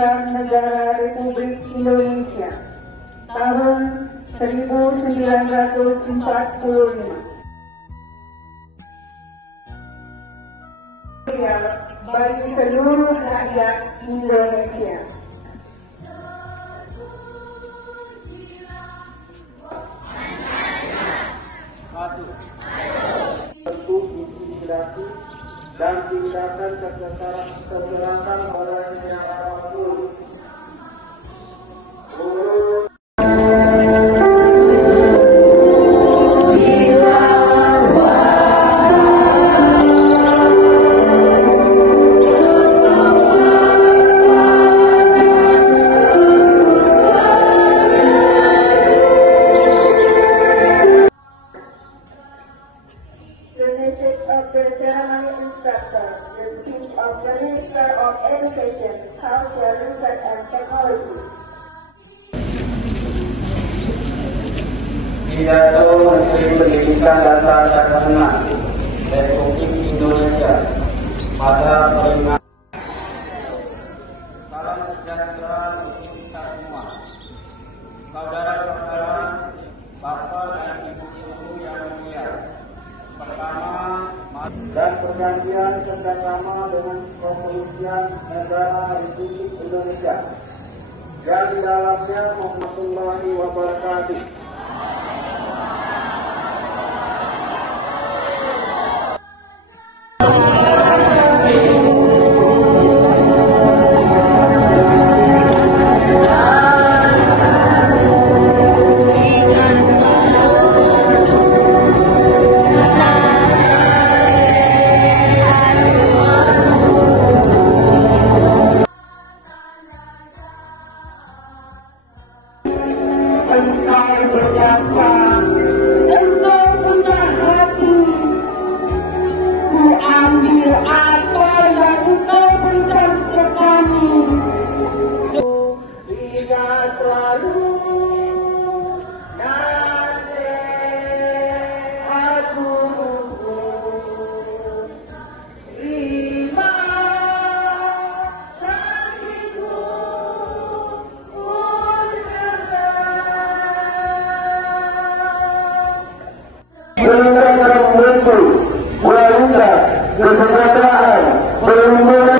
Besar Negara Republik Indonesia tahun 1945. Bagi seluruh rakyat Indonesia. Bentuk intimidasi dan tindakan kekerasan pada siapapun. Of the ceremony instructor, the speech of the Minister of Education, Culture, Research and Technology. Pidato Menteri Pendidikan Dasar dan Menengah Republik Indonesia pada peringatan salam sejahtera untuk kita semua. Saudara-saudara, Bapak dan Ibu-ibu yang mulia. Pertama, dan perjanjian kerjasama dengan Kepolisian Negara Republik Indonesia yang di dalamnya warahmatullahi wabarakatuh. Engkau berjasa, engkau punya hati. Ku ambil apa yang engkau berikan ke kami. Ingat selalu nasihatku. Terima kasihku. Kualitas kesejahteraan perlindungan.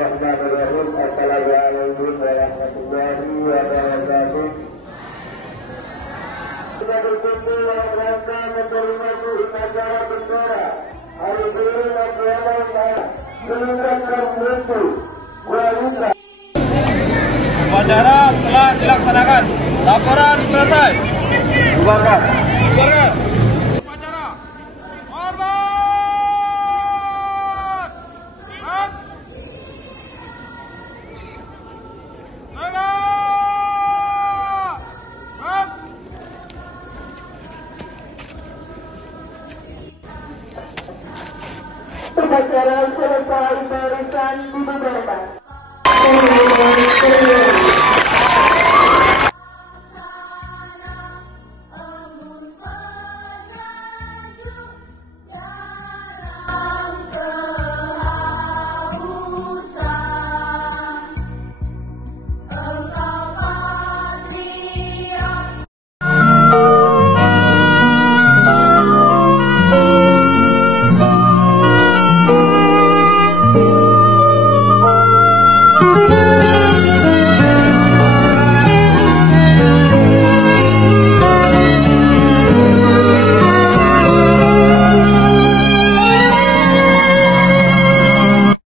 Assalamualaikum warahmatullahi wabarakatuh. Kita berkumpul dalam rangka memperingati upacara bendera Hari Guru Nasional meningkatkan mutu kualitas. Upacara telah dilaksanakan. Laporan selesai. Bubarkan. Bubarkan. Upacara selesai, barisan dibubarkan.